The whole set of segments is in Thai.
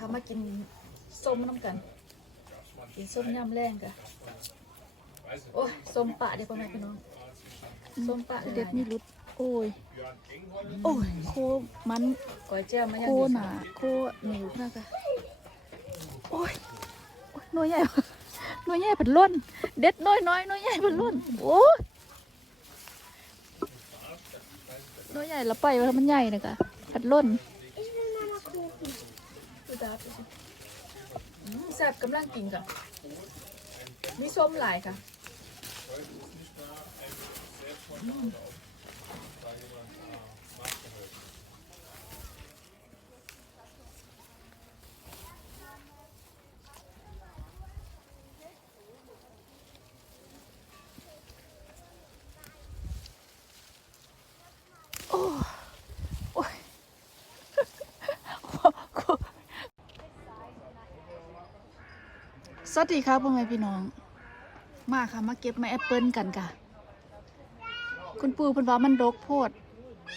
ค่ะมากินส้มน้ำกัน กินส้มยำแรงกันโอ้ยส้มปะเดี๋ยวพ่อแม่พี่น้องส้มปะเด็ดนี่รุดโอ้ยโอ้ยโคมันก๋วยเจียวมันโคยังดีหนาโคเหนียวมากอะโอ้ยโอ้ยหน้อยใหญ่หน้อยใหญ่ผัดล้นเด็ดน้อยน้อยหน้อยใหญ่ผัดล้นโอ้ยหน้อยใหญ่ละไปว่ามันใหญ่นะคะผัดล้น คือดับอืมแซ่บกำลังกินค่ะ มีส้มหลายค่ะ อืม สวัสดีครับพ่อแม่พี่น้อง มาค่ะมาเก็บไม้แอปเปิลกันค่ะ คุณปู่เพิ่นว่ามันรกโพด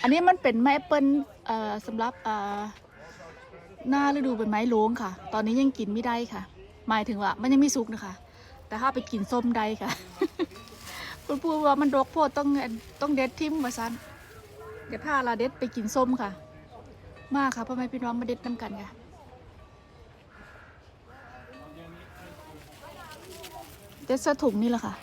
อันนี้มันเป็นไม้แอปเปิลเอ่อสำหรับเอ่อหน้าฤดูเป็นไม้โลงค่ะ ตอนนี้ยังกินไม่ได้ค่ะ หมายถึงว่ามันยังไม่สุกนะคะ แต่ถ้าไปกินส้มได้ค่ะ คุณปู่ว่ามันรกโพดต้องต้องเด็ดทิมมาซันเดี๋ยวพาลาเด็ดไปกินส้มค่ะ มาค่ะพ่อแม่พี่น้องมาเด็ดน้ำกันค่ะ เดสถุงนี่แหละค่ะ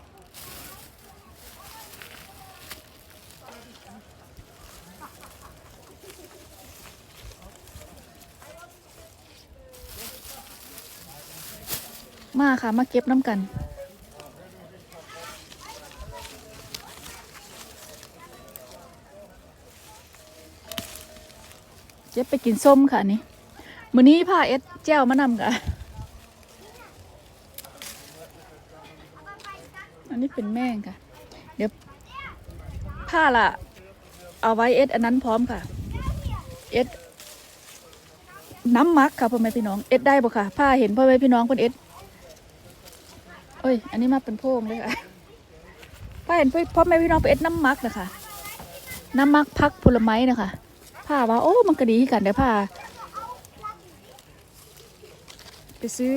มาค่ะ มาเก็บน้ำกันเจ๊ไปกินส้มค่ะนี่มื้อนี้พาเอ็ดแจ้วมานำค่ะ อันนี้ เป็นแม่งค่ะ เดี๋ยวผ้าละเอาไว้เอ็ดอันนั้นพร้อมค่ะ เอ็ดน้ำมักค่ะพ่อแม่พี่น้อง เอ็ดได้บ่ค่ะ ผ้าเห็นพ่อแม่พี่น้องคนเอ็ดเอ้ย อันนี้มาเป็นโพงเลยค่ะผ้าเห็นพ่อแม่พี่น้องไปเอ็ดน้ำมักนะคะน้ำมักพักผลไม้นะคะ ผ้าว่าโอ้ มันก็ดีกันเดี๋ยวผ้าไปซื้อ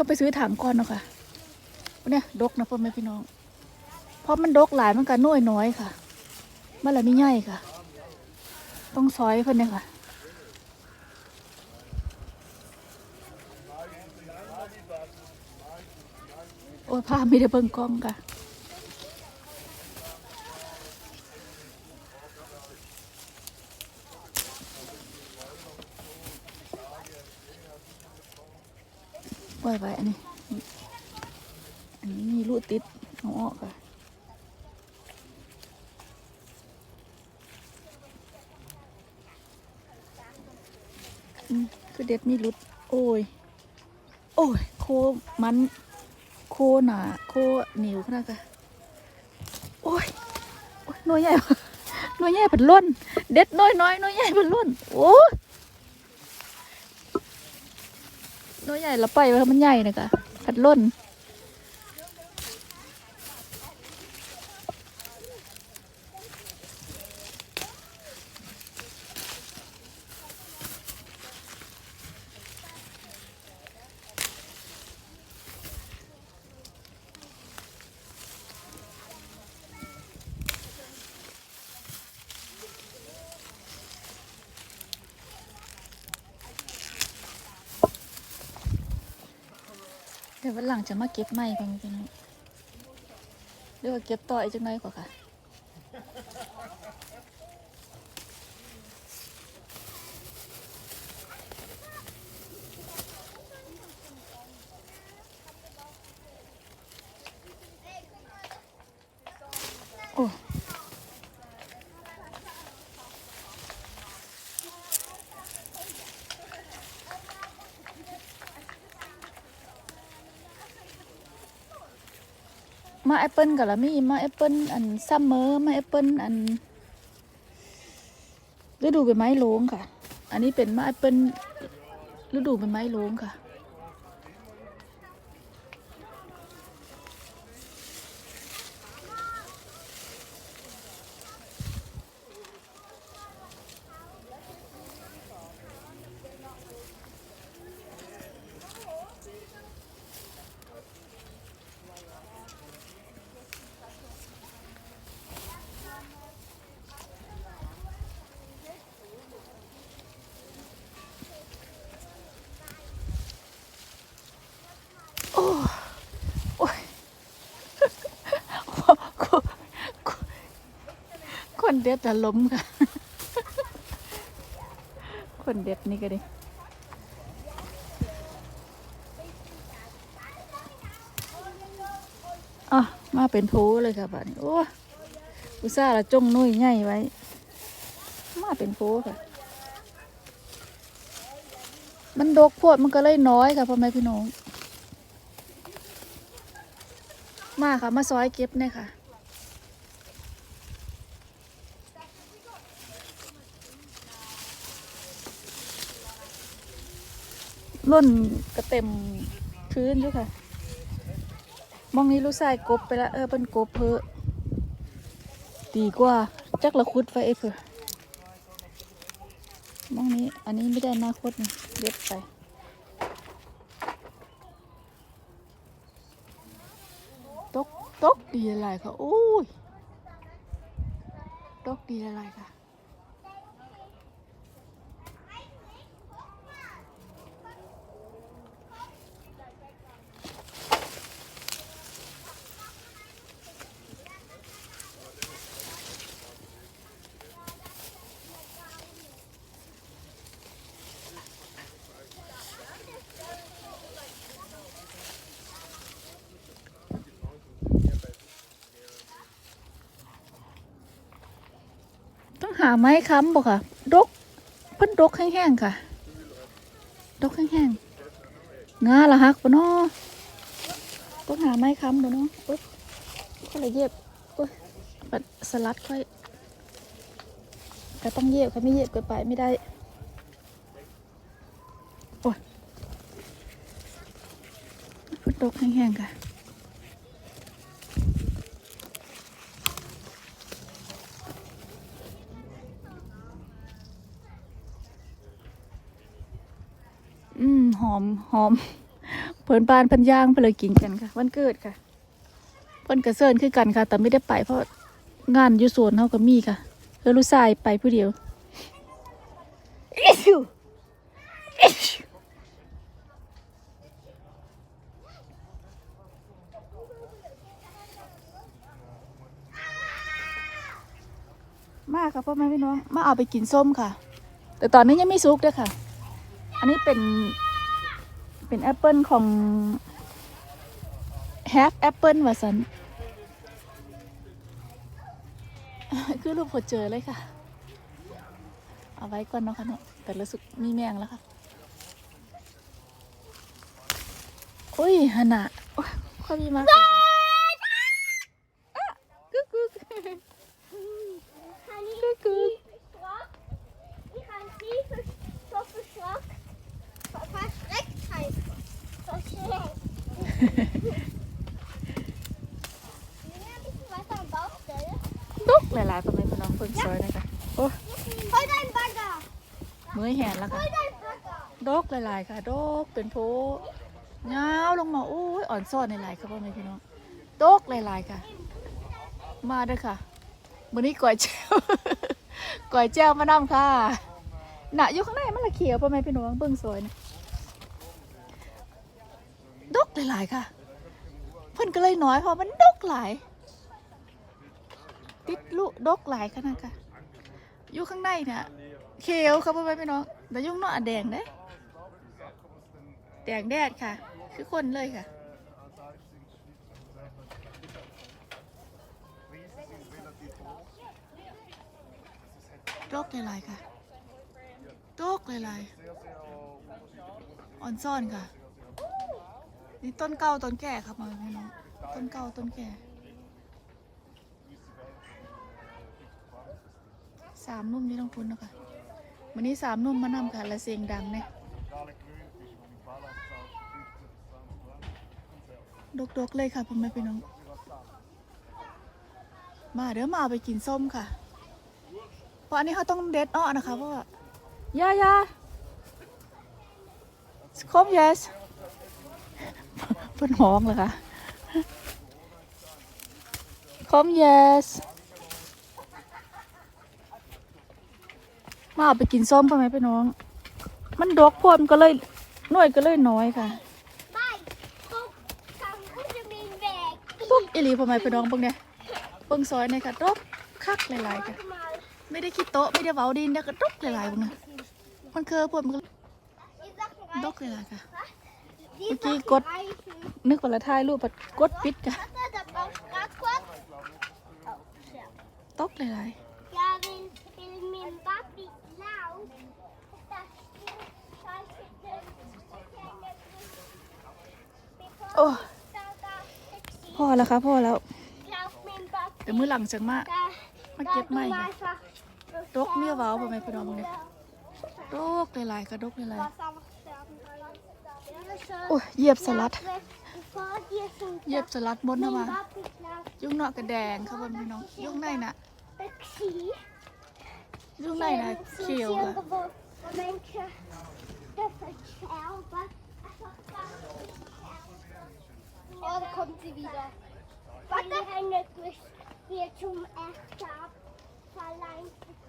ต้องไปซื้อถังก่อนเนาะค่ะเนี่ยดกนะพ่อแม่พี่น้อง เพราะมันดกหลายมันก็น้อยน้อยค่ะมันละไม่ใหญ่ค่ะ ต้องซอยเพิ่นเนี่ยค่ะโอ้ยผ้าไม่ได้เบิ่งกล้องค่ะ ไว้ไว้อันนี้ อันนี้มีรูติดเอาออกค่ะอืมคือเด็ดมีรุด โอ้ย โอ้ย โคมัน โคหนาโคเหนียวขนาดค่ะโอ้ยโอ้ยน่วยใหญ่น่วยใหญ่ผัดล้น เด็ดน้อยน้อยน่วยใหญ่ผัดล้น โอ้ย น้อยใหญ่แล้วปว่ามันใหญ่นะคะผัดล้น ววันหลังจะมาเก็บไม้เพิ่นพี่น้องเดี๋ยวว่าเก็บต่ออีกจังไงกว่าค่ะ มาแอปเปิลกับละมีมาแอปเปิลอันซัมเมอร์มาแอปเปิลอันฤดูใบไม้โลงค่ะ อันนี้เป็นมาแอปเปิลฤดูใบไม้โลงค่ะ นเด็ดจะล้มค่ะ คนเด็ดนี่ก็ดิอะมาเป็นโพเลยค่ะบัดนี้โอ้อุตส่าละจงนุ่ยใหญ่ไว้ มาเป็นโพค่ะ มันดกโพดมันก็เลยน้อยค่ะพ่อแม่พี่น้อง มาค่ะ มาซอยเก็บเนี่ยค่ะ ล่นกระเต็มพื้นอยู่ค่ะ มองนี้ลูกชายกบไปละเออเป็นกบเพอดีกว่า จักละคุดไว้เอเพอมองนี้อันนี้ไม่ได้นาคตเด็ดไปตกตกดีอะไรค่ะโอ้ยตกดีอะไรค่ะ ไม้ค้ำบ่ค่ะดกเพิ่นดกแห้งๆค่ะดกแห้งๆงาละฮักปะเนาะต้องหาไม้ค้ำดูเนาะปุ๊บก็เลยเย็บปุ๊บปัดสลัดค่อยก็ต้องเย็บค่ะไม่เย็บเกินไปไม่ได้โอ้ยเพิ่นดกแห้งๆค่ะ อืมหอมหอมเพิ่นปานเพิ่นย่างเพิ่นเลยกินกันค่ะ วันเกิดค่ะ เพิ่นกระเซินคือกันค่ะ แต่ไม่ได้ไปเพราะงานอยู่สวนเฮาก็มีค่ะเพื่อลูกชายไปผู้เดียวอิ๊วอิ๊วมาค่ะพ่อแม่พี่น้อง มาเอาไปกินส้มค่ะ แต่ตอนนี้ยังไม่สุกเด้วยค่ะ อันนี้เป็น เป็นแอปเปิลของ half apple ว่าสันคือรูปพอเจอเลยค่ะ เอาไว้ก่อนเนาะค่ะเนาะแต่รู้สึกมีแมงแล้วค่ะโอ้ยฮานะโอ้ยข้อมีมากเลยอะกึกกึก Kann ich Kuckuck. Schrock? Ich kann tiefe Stoffe Schrock. Ver- Verschreckt heißt das. Verschreckt. Nehmen wir ein bisschen weiter am Baustelle. ดุกหลายๆก็ไม่เป็นน้องเพิ่งซอยนะคะโอ้ Hol dein Bagger. มือแหนแล้วค่ะ Hol dein Bagger. ดกหลายๆค่ะดกเป็นโพยาวลงมาโอ้ยอ่อนซ่อนหลายๆค่ะพ่อแม่พี่น้องดกหลายๆค่ะ มาเด้อค่ะมื้อนี้ก๋วยแจ้วก๋วยแจ้วมานำค่ะน่ะอยู่ข้างในมันละเขียวพ่อแม่พี่น้องเบิ่งสวยนะดก หลายๆค่ะ เพิ่นก็เลยน้อยเพราะมันดกหลาย ติดลูกดกหลายขนาดค่ะอยู่ข้างในเนี่ยเขียวครับพ่อแม่พี่น้องแต่ยุ่ข้างนอกอะแดงเด้แดงแดดค่ะ คือคนเลยค่ะโรคหลายๆค่ะโรคหลายๆอ่อนซ่อนค่ะ นี่ต้นเก่าต้นแก่ครับมาพี่น้องต้นเก่าต้นแก่สามนุ่มนี่ต้องคุณเนาะคะวันนี้สามนุ่มมานำค่ะและเสียงดังเนี่ยดกๆเลยค่ะพ่อแม่พี่น้อง มาเดี๋ยวมาเอาไปกินส้มค่ะ เพราะอันนี้เขาต้องเด็ดอ้อนะคะเพราะว่ายายาคม yes เพิ่นห้องเลยค่ะคม yes มาเอาไปกินส้มพ่อแม่พี่น้อง มันดกพดมันก็เลยหน่วยก็เลยน้อยค่ะ Bye. Guck, kann unter mir weg. ตุ๊กอีหลีพ่อแม่พี่น้องเบิ่งเนี่ยเบิ่งซอยเนี่ยค่ะดกคักหลายๆค่ะ ไม่ได้คิดโต๊ะไม่ได้เว้าดินแล้วก็ดกหลายๆพวกนะมันคือพวมันก็ Die Sachen ดกหลายๆค่ะ Die Okay, Sachen Gott. reichen. นึกว่าละถ่ายรูปแบบกดปิดกัน Warte, da brauchst du grad kurz. Oh, ja. ตกหลาย Ja, wenn, wenn mir ein Papi laut, das scheiße drin. ๆโอ้พอแล้วค่ะพอแล้ว Lauf mir ein Papi. เดี๋ยวมื้อหลังจากมา Da, Mal da gib du mal hier. einfach Doch, mir war aber mein Bruder nicht. ดกหลายๆก็ดกหลาย Was einfach sterben kann. ๆ โอ้ยเหยียบสลัด Bevor dir schon เหยียบสลัดบนเข้ามา mein Papi glaubt, ยุ่งเนาะกระแดงค่ะพี่น้องยุ่งในน่ะ Bexi. ยุ่งในน่ะเขียวค่ะ Mensen, dat helpen. Oh, da kommt sie wieder. Warte. Die Hände durch hier zum Erstab. Verleihen bitte. Mache Scherbe.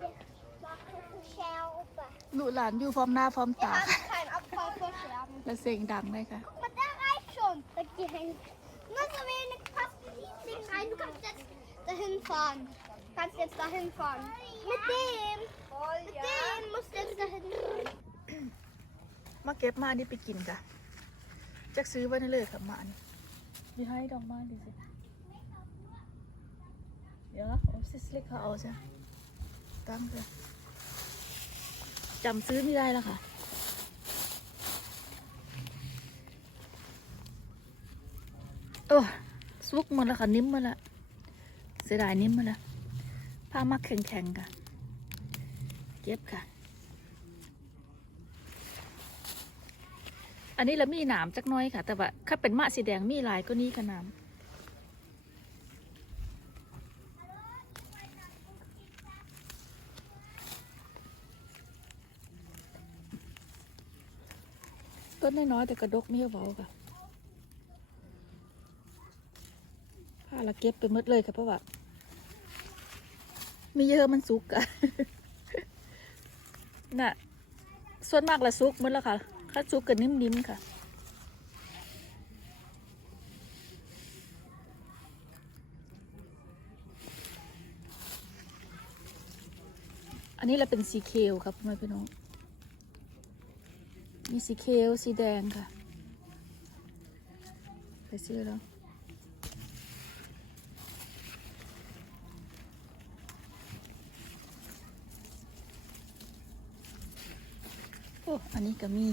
ลูกหลานอยู่พร้อมหน้าพร้อม Wir ตา haben keinen Abfall vor Scherben. และเสียงดังเลยค่ะ Guck mal, da reicht schon. Da die Hände. Nur so wenig passt in dieses Ding rein. Du kannst jetzt dahin fahren. Du kannst jetzt dahin fahren. Mit dem. Mit dem musst du jetzt dahin fahren. มาเก็บมานี่ไปกินค่ะจักซื้อไว้ในเลยค่ะมานี่ดีให้ดอกไม้ดีสิเดี๋ยวโอ้ซิสเล็กเขาเอาจ้ะตั้งเลย จำซื้อไม่ได้แล้วค่ะ โอ้สุกหมดแล้วค่ะ นิ่มหมาแล้วเสียดายนิ่มหมาแล้วผ้ามักแข็งๆค่ะ เก็บค่ะ อันนี้เรามีหนามจักน้อยค่ะ แต่ว่าถ้าเป็นมะสีแดงมีลายก็นี้ค่ะหนา ต้นน้อยๆแต่กระดกไม่เบาค่ะผ้าละเก็บไปหมดเลยค่ะเพราะว่ามีเยอะมันสุกอะน่ะ ส่วนมากละสุกหมดแล้วค่ะถ้าสุกก็นิ่มๆค่ะอันนี้เราเป็นสีเขียวครับพ่อแม่พี่น้อง มีสีเขียวสีแดงค่ะ ไปซื้อแล้วโอ้อันนี้ก็มี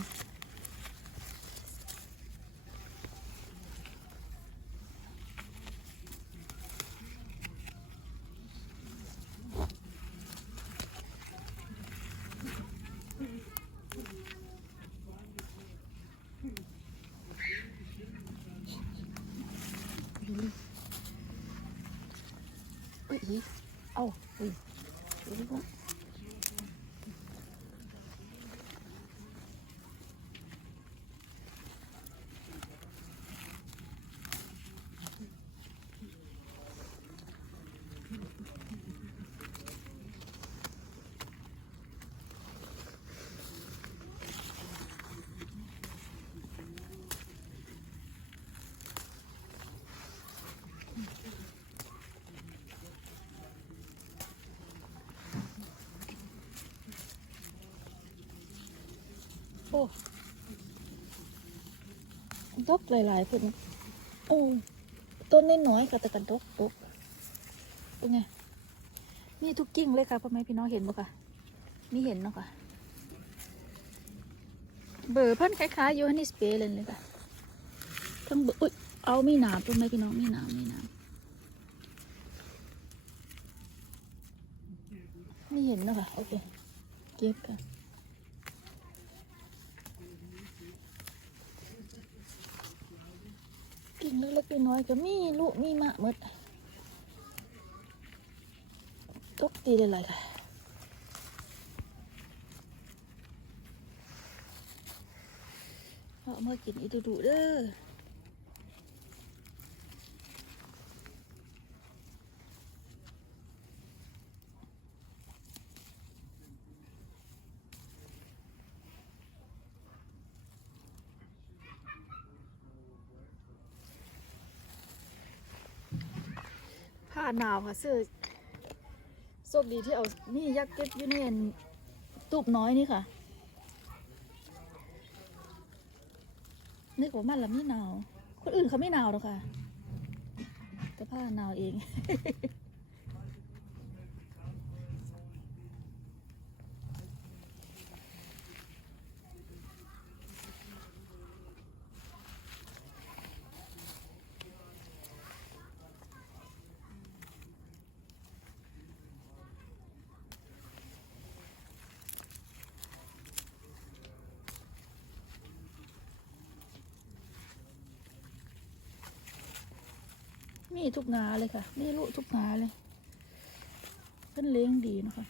เอ้ยอีเอา ดูดิว่าโอ้ดกหลายๆคนโอ้ต้นน้อยๆค่ะแต่กันดกดกเป็นไงมีทุกกิ่งเลยค่ะพ่อแม่พี่น้องเห็นบ่ค่ะมีเห็นเนาะค่ะ เบอร์เพิ่นคล้ายๆยูฮันนิสเปเลยเลยค่ะทั้งเบอร์อุ้ยเอามีหนามพ่อแม่พี่น้องมีหนามมีหนามไม่เห็นเนาะค่ะโอเคเก็บค่ะกิ่งเล็กๆน้อยๆก็มีลูกมีมะมดตกตีเลยๆค่ะเอามากินอีดูดูเด้อ หนาวค่ะเสื้อโชคดีที่เอานี่ยักเก็บอยู่ในอันตูบน้อยนี่ค่ะนึกว่ามันละไม่หนาว คนอื่นเขาไม่หนาวหรอกค่ะแต่ผ้าหนาวเอง มีทุกงาเลยค่ะ มีลูกทุกงาเลยเพิ่นเลี้ยงดีนะคะ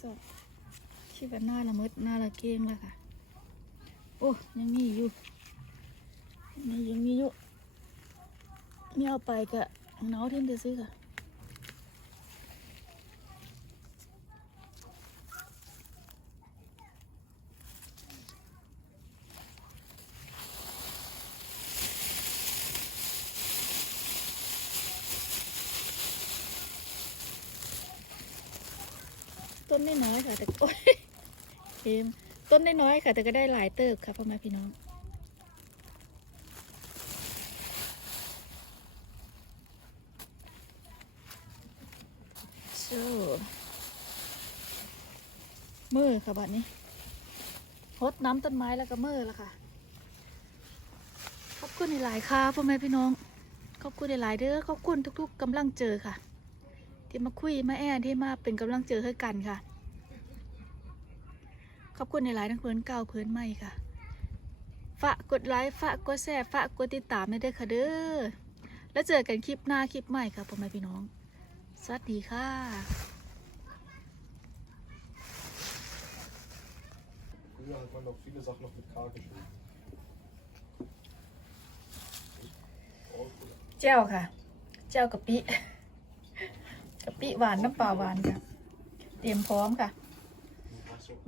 สดชีวิตหน้าละมดหน้าละเก้งแล้วค่ะ โอ้ยังมีอยู่นี่ยังมีอยู่ไม่เอาไปกะ เนาทิ้งเดี๋ยวซื้อค่ะต้นน้อยๆค่ะแต่โอ้ยเค็มต้นน้อยๆค่ะ แต่ก็ได้หลายเติบค่ะพ่อแม่พี่น้อง โซ่ อค่ะบัดนี้พดน้ำต้นไม้แล้วก็เมื่อแล้วค่ะ ขอบคุณในหลายค่ะพ่อแม่พี่น้อง ขอบคุณในหลายเด้อ ขอบคุณทุก ๆกำลังเจอค่ะ ที่มาคุยมาแอนที่มาเป็นกำลังเจอให้กันค่ะ ขอบคุณในหลายทั้งเพื่อนเก่าเพื่อนใหม่ค่ะ ฝากกดไลค์ ฝากกดแชร์ ฝากกดติดตามให้ด้วยค่ะเด้อ แล้วเจอกันคลิปหน้าคลิปใหม่ค่ะพ่อแม่พี่น้อง สวัสดีค่ะ Früher hat man noch viele Sachen noch mit K geschrieben. เจ้าค่ะ เจ้ากะปิกะปิหวานน้ำปลาหวานค่ะ เตรียมพร้อมค่ะ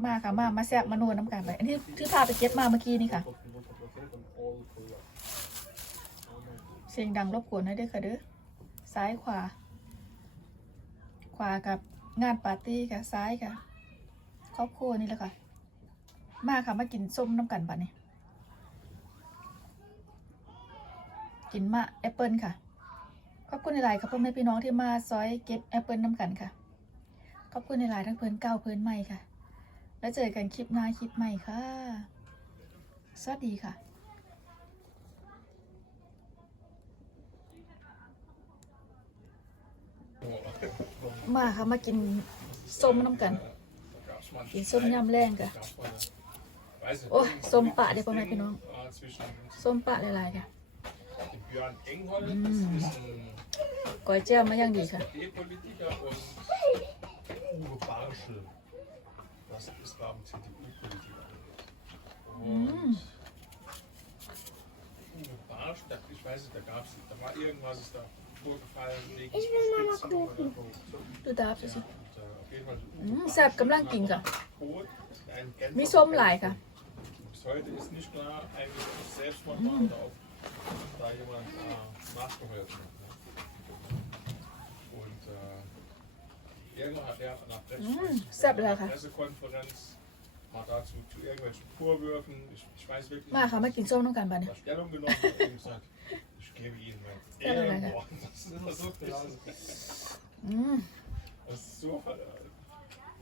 มาค่ะมามาแซ่บมานวดน้ำกันไปอันนี้ที่พาไปเก็บมาเมื่อกี้นี่ค่ะ เสียงดังรบกวนให้ด้วยค่ะเด้อซ้ายขวา ขวากับงานปาร์ตี้ค่ะซ้ายค่ะ ครอบครัวนี่แหละค่ะ มาค่ะ มากินส้มน้ำกันปะเนี่ยกินมะแอปเปิลค่ะ ขอบคุณในหลายๆครับพ่อแม่พี่น้องที่มาซอยเก็บแอปเปิลน้ำกันค่ะ ขอบคุณในหลายๆทั้งเพื่อนเก่าเพื่อนใหม่ค่ะ แล้วเจอกันคลิปหน้าคลิปใหม่ค่ะ สวัสดีค่ะมาค่ะ มากินส้มน้ำกัน กินส้มยำแรงค่ะ โอ้ยส้มปะเดี๋ยวพ่อแม่พี่น้องส้มปะหลายๆค่ะ Björn Enghold Mm. ist ein ก๋วยเจียวมาอย่างดีค่ะ SPD-Politiker und Uwe Barschel. Das ist, glaube ich, ein CDU-Politiker. Und Uwe Barschel, da- ich weiß nicht, da gab es, da war irgendwas ist da vorgefallen wegen Ich will Mama Spitzen oder Kuchen. Korruption. ดูดาบสิ Ja, und, äh, auf jeden Fall อื Uwe มแซ่บกำลังกินค่ะ Tot, ein Genfer มีส้มหลายค่ะ Bis heute ist nicht klar, eigentlich ob selbst mal war oder da jemand äh, nachgeholfen hat. Ne? Und äh, irgendwann hat er nach der, mm, der Pressekonferenz mal dazu zu irgendwelchen Vorwürfen, ich, ich weiß wirklich nicht, was Stellung genommen hat, ihm gesagt, ich gebe Ihnen mein Ehrenwort. Das ist immer so mm. Das ist so, äh,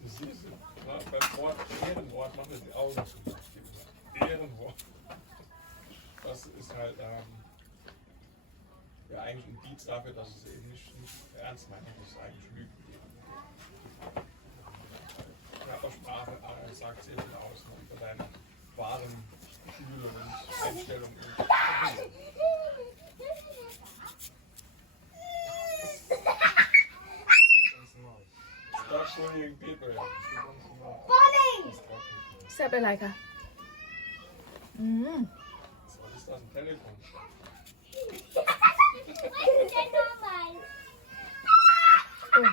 das ist, na, beim Wort Ehrenwort machen wir die Augen zu. Ehrenwort. Das ist halt ähm, ja, eigentlich ein Dienst dafür, dass es eben nicht, nicht ernst meint, dass es eigentlich lügt. Körpersprache äh, sagt sehr viel aus ne, über deine wahren Gefühle und Einstellungen. Stop swinging people. Falling! Stop it like หลายๆค่ะอืม Was ist das? Ein Telefon? Der Name. Oh.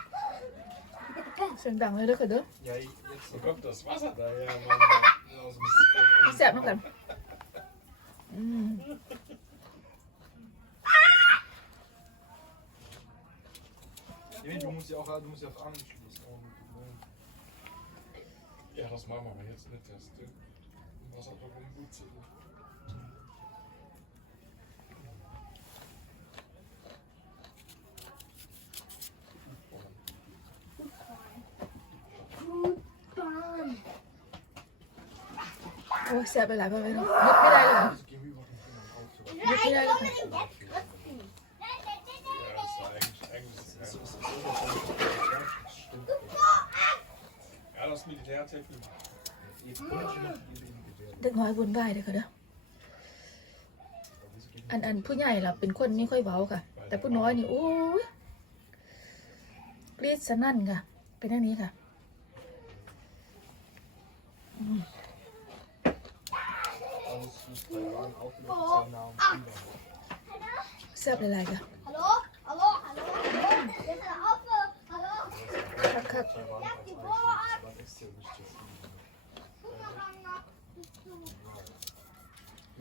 Bitte ganz. สียงดังเลยเด้อค่ะเด้อ Ja, jetzt Wo kommt das Wasser daher, Mann? aus dem แซ่บน้ำกันอืม Ja, du musst ja auch, du musst ja auch anschließen. Und, Ja, das machen wir aber jetzt nicht. Das Oh, ich selber leider wieder. Mit Medaille. Mit Medaille. Ja, das Militärtechnik. เด็กน้อยวุ่นวายเด้อค่ะเด้ออันอันผู้ใหญ่ล่ะเป็นคนไม่ค่อยเว้าค่ะ แต่ผู้น้อยนี่โอ้ยกรีดสนั่นค่ะ เป็นอย่างนี้ค่ะ Alles ist Taiwan auch wieder sehr nah am Finger. แซ่บหลายๆค่ะ Hallo? Hallo? Hallo? Jetzt hör auf. Hallo? คักคัก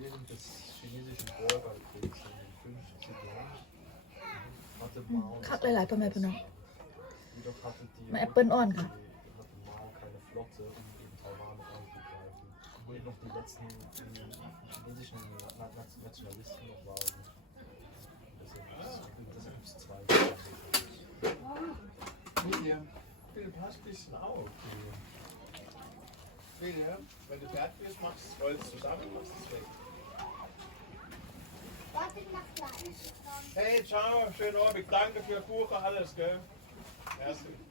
Während des chinesischen Bürgerkriegs in den 50er Jahren hatte Mao, คักหลายๆพ่อแม่พี่น้อง jedoch hatte die, มาแอปเปิลอ่อนค่ะ hatte Mao keine Flotte, um gegen Taiwan anzugreifen. Und noch die letzten ähm, chinesischen Na- Na- Nationalisten noch waren. Deshalb deshalb gibt es zwei. William, bitte pass ein bisschen auf. William, wenn du fertig bist, machst du das Holz zusammen, machst es weg. Hey, ciao, schönen Abend, danke für Kuchen, alles, gell? Merci.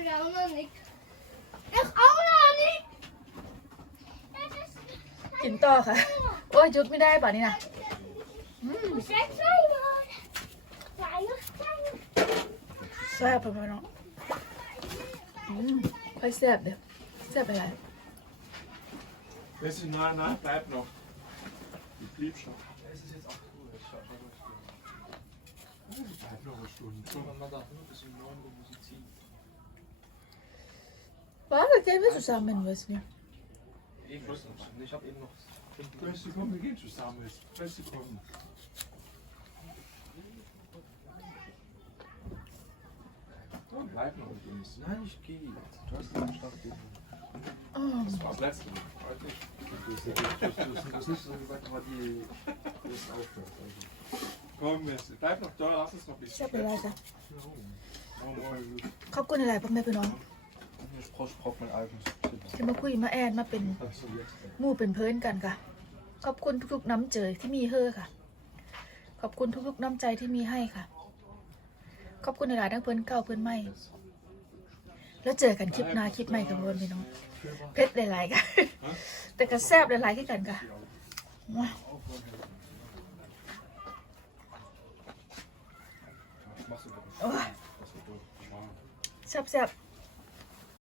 Ich auch noch nicht. Ich auch noch nicht. Das ist กินต่อค่ะ โอ้ยหยุดไม่ได้ป่ะนี่นะ das ist zweimal. Zweimal, zweimal. แซ่บพ่อแม่พี่น้องอืมค่อยแซ่บเด้อแซ่บไปหลาย Bisschen nah, nah, bleib noch. Die blieb schon. Ja, es ist jetzt 8 Uhr. Ich schaue mal durch. Bleib noch eine Stunde. So, man darf nur bis um วสเนี่ย Eben, das noch. Ich habe eben noch 5 Beste, komm, wir gehen zusammen jetzt. Beste, komm. Komm, bleib noch mit uns. Nein, ich gehe jetzt. Du hast den Start eben. อ๋อ Das war das letzte Mal. Heute nicht. Du hast, du, hast, du hast nicht so gesagt, aber die die ist aufhört. Also. Komm, jetzt. bleib noch da, lass uns noch ein แซ่บ bisschen ไปหลายจ้ะ Oh, oh, ขอบคุณหลายๆพ่อแม่พี่น้อง Ich brauche brauch mein eigenes ที่มาคุยมาแอนมาเป็น Achso, jetzt. หมู่เป็นเพื่อนกันค่ะ ขอบคุณทุกๆน้ำเจอที่มีเฮอค่ะ ขอบคุณทุกๆน้ำใจที่มีให้ค่ะ ขอบคุณหลายๆทั้งเพื่อนเก่าเพื่อนใหม่ แล้วเจอกันคลิปหน้าคลิปใหม่กับเพื่อนพี่น้อง เพชรหลายๆค่ะ แต่ก็แซ่บหลายๆที่กันค่ะ Ich mach's über den Oh. Achso, gut. แซ่บๆ